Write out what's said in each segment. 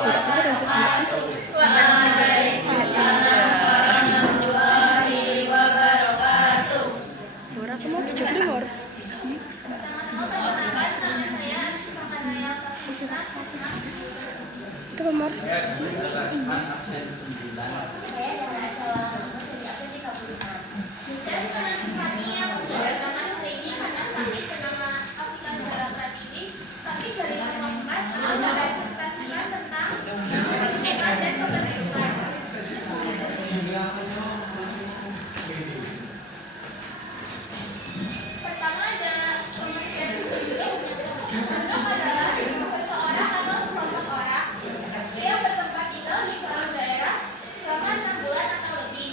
Enggak pencet pencet enggak pencet. Mor aku mau tidur dulu Mor. Itu apa Mor? Pertama ada pemilihan penduduk. Penduduk adalah seseorang atau sekelompok orang yang bertempat tinggal di suatu daerah selama 6 bulan atau lebih,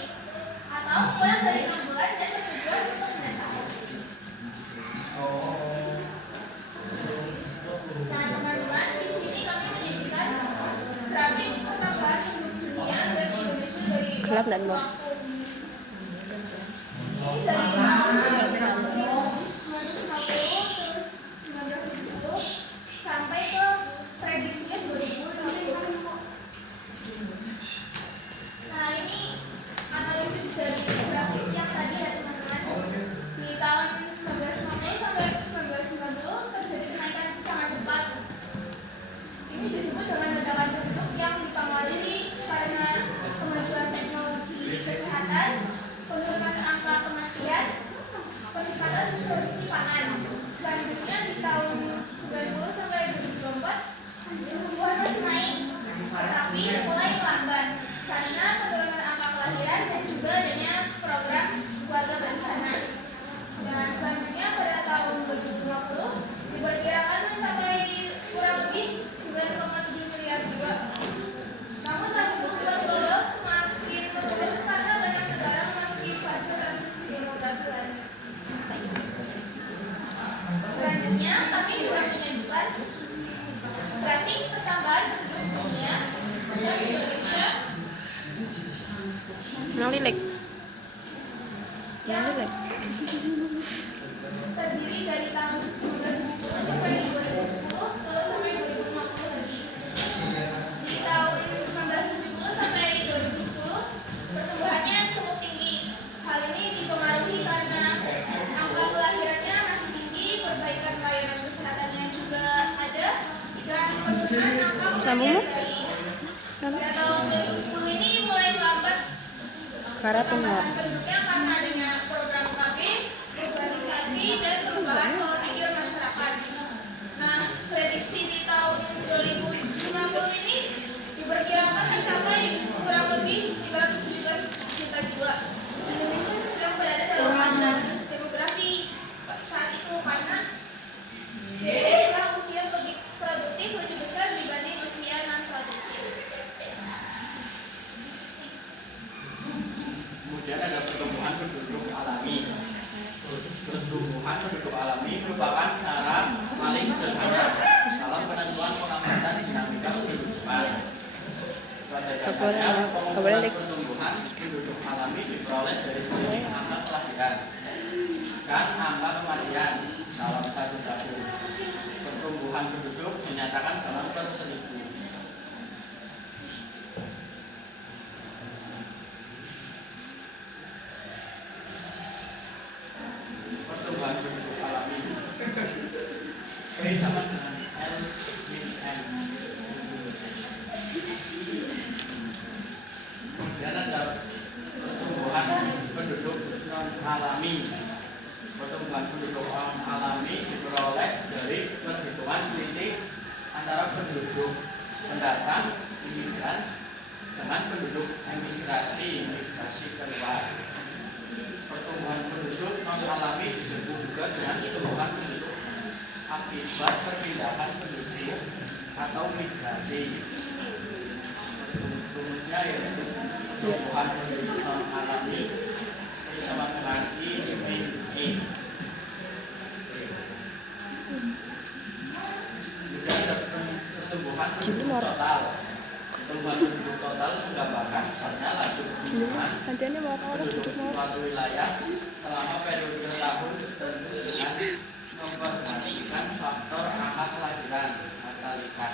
atau kurang dari 6 bulan dan bertujuan untuk menetap. Nah, teman-teman, di sini kami menyajikan grafik pertambahan penduduk dunia dan Indonesia dari Gelap dan Mor. ini dari tahun 1950 terus 1970 sampai ke prediksinya 2050. Nah, ini analisis dari grafik yang tadi ya teman-teman. Di tahun 1950 sampai 1990 terjadi kenaikan sangat cepat. Ini disebut dengan ledakan penduduk yang dipengaruhi karena kemajuan teknologi kesehatan, penurunan angka kematian, peningkatan produksi pangan. Selanjutnya di tahun 90 sampai 2024 pertumbuhan masih naik, tetapi mulai lambat karena penurunan angka kelahiran dan juga adanya program keluarga berencana. Dan selanjutnya pada tahun 2050 diperkirakan mencapai kurang lebih 9,7 miliar jiwa. Namun tahun 2020 semakin menurun karena banyak negara memasuki fase transisi demografi lain. Selanjutnya kami juga menyajikan grafik pertambahan penduduk dunia yang Indonesia Nolilik. Nolilik. terdiri dari tahun 1970 sampai 2010 terus sampai 2050 lagi. Di tahun 1970 sampai 2010 pertumbuhannya cukup tinggi. Hal ini dipengaruhi karena angka kelahirannya masih tinggi, perbaikan layanan kesehatannya juga ada, dan penurunan angka Sambung, kematian Bu. bayi. Pada tahun 2010 ini mulai melambat Karena Mor. penambahan penduduknya karena adanya program KB, urbanisasi, dan perubahan pola pikir masyarakat. Nah, prediksi di tahun 2050 ini diperkirakan mencapai kurang lebih 317 juta jiwa. Indonesia sedang berada dalam fase bonus demografi saat itu karena jumlah usia produktif lebih besar dibanding usia non produktif. Kemudian ada pertumbuhan penduduk alami. Pertumbuhan penduduk alami merupakan cara paling sederhana dalam penentuan pengamatan dinamika kehidupan. Pada dasarnya, pengumuman pertumbuhan penduduk alami diperoleh dari sisi angka kelahiran dan angka kematian dalam satu tahun. Pertumbuhan penduduk dinyatakan dalam per 1000. Pertumbuhan penduduk alami sama dengan L min N. Kemudian ada pertumbuhan penduduk non alami. Pertumbuhan penduduk non alami diperoleh dari perhitungan selisih antara penduduk pendatang imigran dengan penduduk migrasi keluar. Pertumbuhan penduduk non alami disebut juga dengan pertumbuhan penduduk akibat perpindahan penduduk atau migrasi. Rumusnya yaitu pertumbuhan penduduk non alami sama dengan I min I. Juga ada pertumbuhan penduduk total. Pertumbuhan penduduk total menggambarkan misalnya laju pertumbuhan Nantinya mau orang duduk mau. suatu wilayah selama periode tahun tertentu dengan memperhatikan faktor angka kelahiran mortalitas.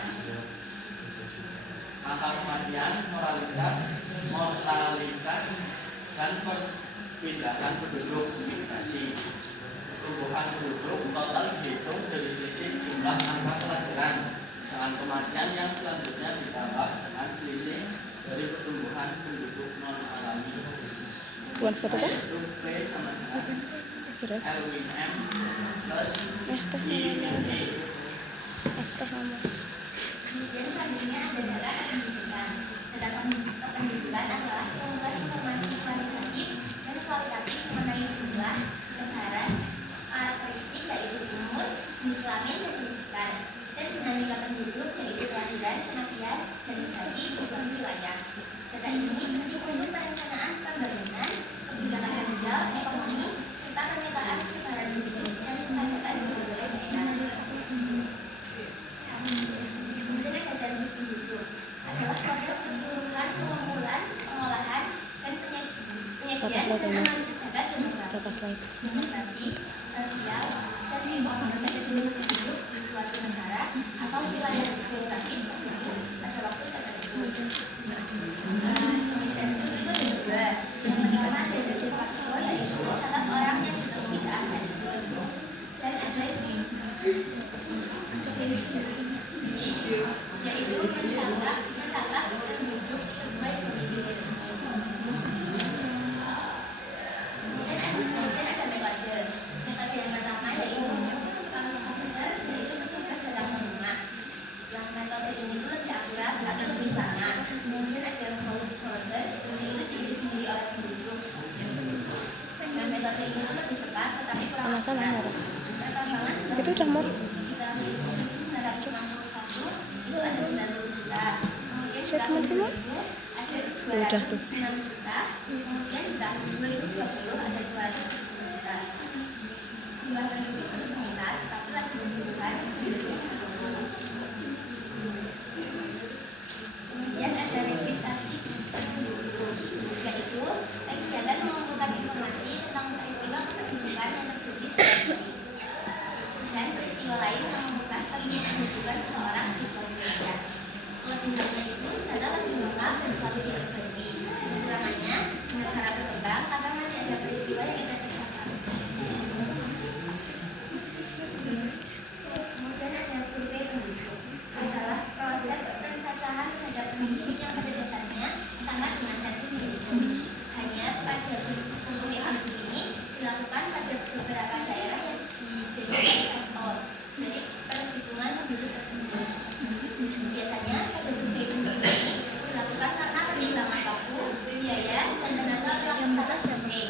angka kematian, mortalitas, dan perpindahan penduduk migrasi. Pertumbuhan penduduk total dihitung dari selisih jumlah angka kelahiran dengan kematian yang selanjutnya ditambah dengan selisih dari pertumbuhan penduduk non alami. Bukan foto kan? Yaitu P sama dengan Kira. Lwin M plus Estah I namanya. min E. Estah nama. Kemudian selanjutnya adalah pendidikan. Sedangkan pendidikan adalah sumber informasi kuantitatif dan kualitatif mengenai jumlah, kebenaran, karakteristik yaitu umur, jenis kelamin dan pendidikan, dan dinamika penduduk yaitu kelahiran, kematian, dan migrasi di suatu wilayah. Data ini untuk perencanaan pembangunan, kebijakan sosial, ekonomi, serta pemetaan secara dinamis dan pendapatan seluruh daerah. Kemudian ada sensus penduduk adalah proses keseluruhan pengumpulan, pengolahan, dan penyajian dan analisis data demografi, sosial, dan ekonomi penduduk di suatu negara atau wilayah geografis tertentu pada waktu tertentu. Sensus itu ada dua. Yang pertama ada sensus rasio yaitu mencatat orang yang ditemui saat sensus, dan ada yaitu mencatat penduduk sesuai kondisi resmi. Kemudian ada metode. Metode yang pertama yaitu yaitu petugas sedang menyimak. Yang metode ini itu lebih akurat atau lebih lama. Kemudian ada householder yaitu diri sendiri oleh penduduk. Dan metode ini itu lebih cepat tetapi kurang Sama-sama akurat. Mor. Pertambangan juga Itu udah Mor. itu ada 90 juta. Kemudian Siap teman semua? ada Udah tuh. 206 juta. Kemudian di tahun 2020 ada 200 juta. Jumlah penduduk terus meningkat, tapi lagi membutuhkan. Kemudian ada registrasi penduduk, yaitu kegiatan mengumpulkan informasi tentang peristiwa kependudukan yang terjadi sehari-hari dan peristiwa lain yang membuka status kependudukan seseorang di suatu wilayah. Kelebihannya itu adalah lebih lengkap dan selalu diperbarui. Kekurangannya negara berkembang karena masih ada peristiwa yang identitaskan. Kemudian ada survei penduduk, adalah proses pencacahan terhadap penduduk yang pada dasarnya sama dengan sensus penduduk. Hanya pada survei penduduk ini dilakukan pada beberapa daerah yang dijadikan sektor dari perhitungan penduduk tersebut. Biasanya pada survei penduduk ini dilakukan karena pertimbangan waktu, biaya, dan tenaga pelaksana survei.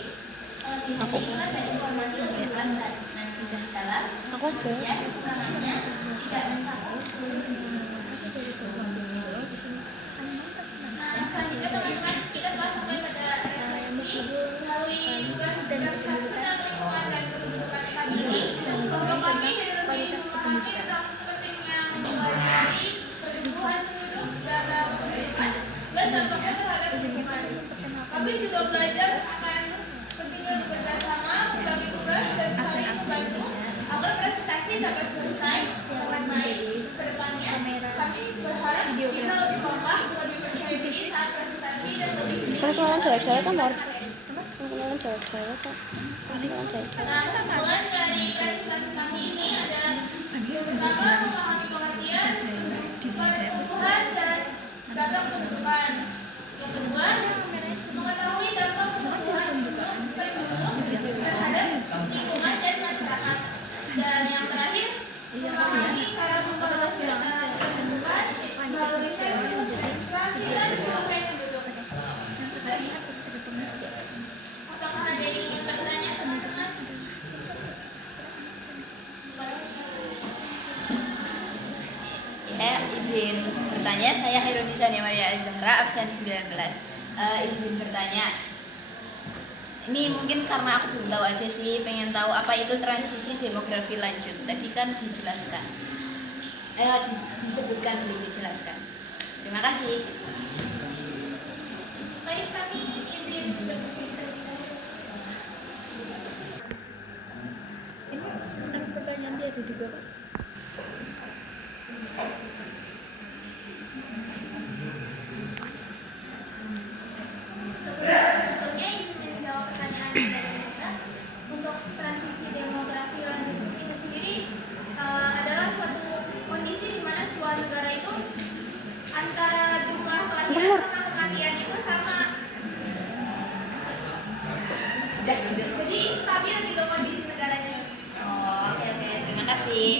Kelebihannya itu ada informasi lebih luas dan lebih dalam. Aku aja. Kemudian kekurangannya tidak mencakup seluruh penduduk. Nah, selanjutnya teman-teman kita telah sampai pada refleksi melalui tugas tentang lingkungan dan kependudukan kami ini, bahwa kami lebih memahami tentang pentingnya mempelajari pertumbuhan penduduk, data kependudukan, dan dampaknya terhadap lingkungan. Kami juga belajar akan pentingnya bekerja sama, berbagi tugas, dan saling membantu agar presentasi dapat selesai dengan baik. Kedepannya, kami berharap bisa lebih kompak, lebih percaya diri saat presentasi, dan lebih Perkenalan cewek-cewek kan Mor? Perkenalan cewek-cewek kan? Perkenalan cewek-cewek. Nah, kesimpulan dari presentasi kami ini ada yang pertama memahami pengertian, pertumbuhan, dan data kependudukan. Yang kedua, mengetahui dampak pertumbuhan penduduk terhadap lingkungan dan masyarakat. Dan yang terakhir, memahami cara memperoleh data kependudukan melalui sensus, registrasi, dan survei penduduk. Apakah ada yang ingin bertanya, teman-teman? Izin bertanya, saya Hairunisa Maria Zahra, absen 19. Izin bertanya, ini mungkin karena aku belum tahu aja sih, pengen tahu apa itu transisi demografi lanjut. Tadi kan dijelaskan, disebutkan belum dijelaskan. Terima kasih. Baik, kami izin berdiskusi terlebih dahulu. Ini pertanyaan dia ada juga Pak. kelahiran sama kematian itu sama. Jadi stabil gitu kondisi negaranya. Oh, oke oke. Terima kasih.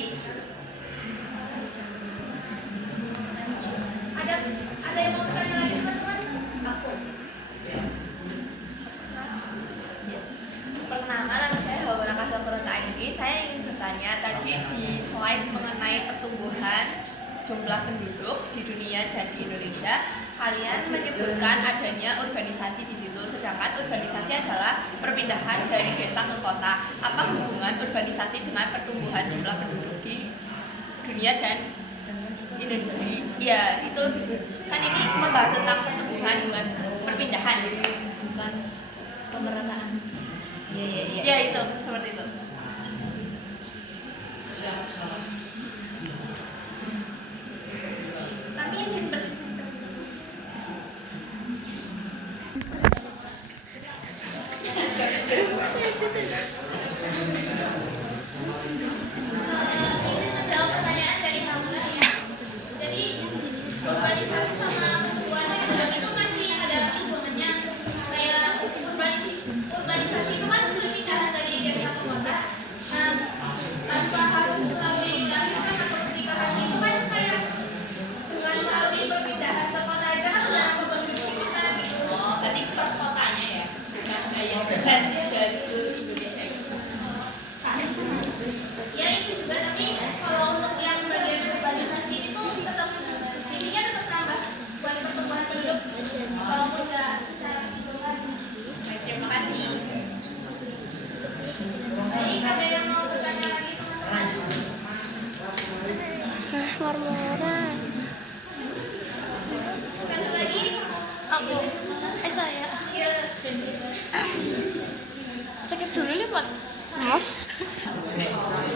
Ada yang mau bertanya lagi teman-teman? Aku. Pertama, nama saya Hawa Rakasa Purata Indi. Saya ingin bertanya tadi di slide mengenai pertumbuhan jumlah penduduk di dunia dan di Indonesia. Kalian menyebutkan adanya urbanisasi di situ, sedangkan urbanisasi adalah perpindahan dari desa ke kota. Apa hubungan urbanisasi dengan pertumbuhan jumlah penduduk di dunia dan Indonesia? Ya, itu kan ini membahas tentang pertumbuhan bukan perpindahan, Bukan pemerataan. Iya. ya itu seperti itu. Kami izin izin menjawab pertanyaan dari Hamura ya. Jadi urbanisasi sama pertumbuhan penduduk itu masih ada hubungannya. Kayak urbanisasi itu kan perpindahan dari desa ke kota. Nah, tanpa harus melalui melahirkan atau pernikahan itu kan kayak dengan melalui perpindahan ke kota aja kan udah nambah penduduk di kota gitu. Oh, berarti per kotanya ya, bukan kayak sensus dari seluruh Indonesia itu. Ya itu juga, tapi kalau untuk yang bagian urbanisasi itu tetap intinya tetap nambah buat pertumbuhan penduduk walaupun nggak secara keseluruhan. Baik, terima kasih. Jadi ada yang mau bertanya lagi teman-teman? Nah, Marmora. Satu lagi Aku. Saya. ya. Skip dulu lipat.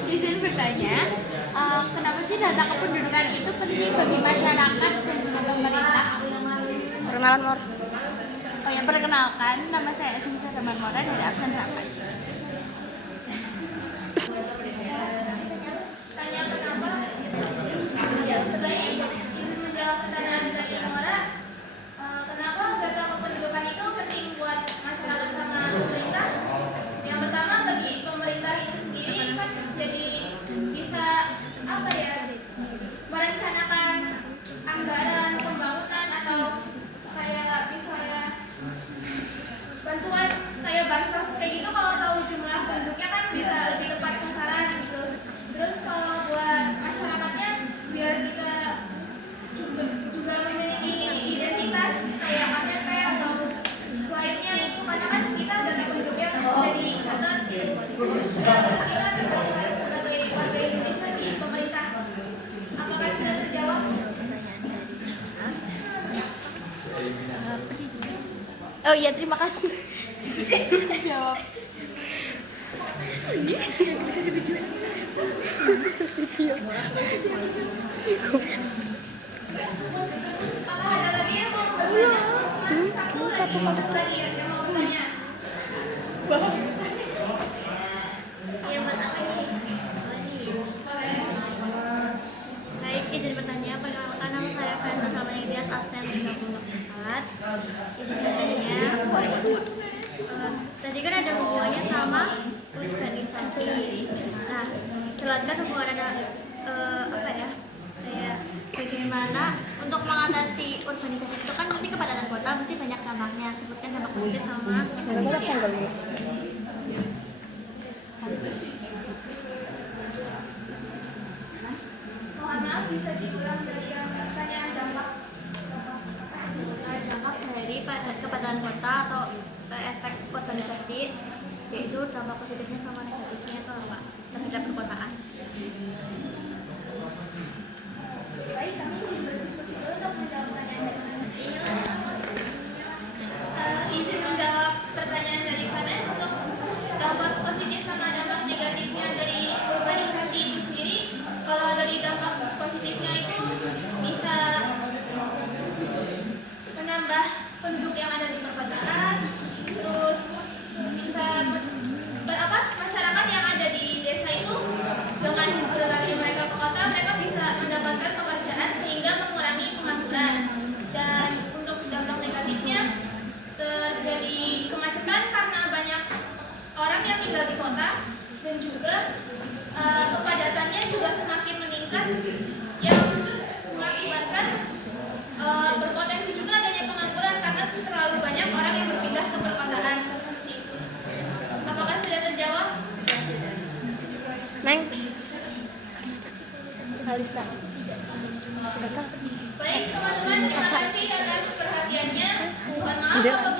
Izin bertanya, kenapa sih data kependudukan itu penting bagi masyarakat dan juga pemerintah? Perkenalan, Mor. Oh ya, perkenalkan, nama saya Asimsa Marmora dari absen 8. Tanya kenapa? Ya, pertanyaan izin menjawab pertanyaan dari Nora. Kenapa data kependudukan itu penting buat masyarakat sama pemerintah? Yang pertama bagi pemerintah itu sendiri kan jadi bisa apa ya merencanakan anggaran pembangunan atau kayak misalnya bantuan kayak bansos kayak gitu, kalau tahu jumlah penduduknya kan bisa lebih tepat sasaran gitu. Terus kalau buat masyarakatnya biar kita juga memiliki identitas kayak KTP atau selainnya itu, karena kan kita data penduduknya dari catat kita tetap harus sebagai warga Indonesia di pemerintah. Apakah sudah terjawab? Oh iya, terima kasih. Jawab. Apakah ada lagi yang mau bertanya? Satu lagi yang mau bertanya. Iya, buat apa nih? Baik, izin bertanya. Perkenalkan, nama saya Faisal Salman Ilyas, absen 34. Izin bertanya. Tadi kan ada hubungannya sama organisasi. Nah, jelaskan hubungan ada apa ya? Kayak bagaimana untuk mengatasi urbanisasi itu kan pasti kepadatan kota mesti banyak dampaknya. Sebutkan dampak positif sama negatif. Mohon maaf, bisa diulang dari yang pertanyaan dampak. Dampak dari kepadatan kota atau efek urbanisasi, yaitu dampak positifnya sama negatifnya itu apa terhadap perkotaan. Baik, kami izin berdiskusi dulu untuk menjawab pertanyaan dari izin menjawab pertanyaan dari Vanes untuk dampak positif sama dampak negatifnya dari urbanisasi itu sendiri. Kalau dari dampak positifnya itu bisa menambah penduduk yang ada di perkotaan, terus bisa masyarakat yang ada di desa itu dengan berlari mereka ke kota, mereka bisa mendapatkan pekerjaan sehingga mengurangi pengangguran. Dan Kalista. Udah tahu. Baik teman-teman, terima kasih atas perhatiannya. Mohon maaf Jendela. apabila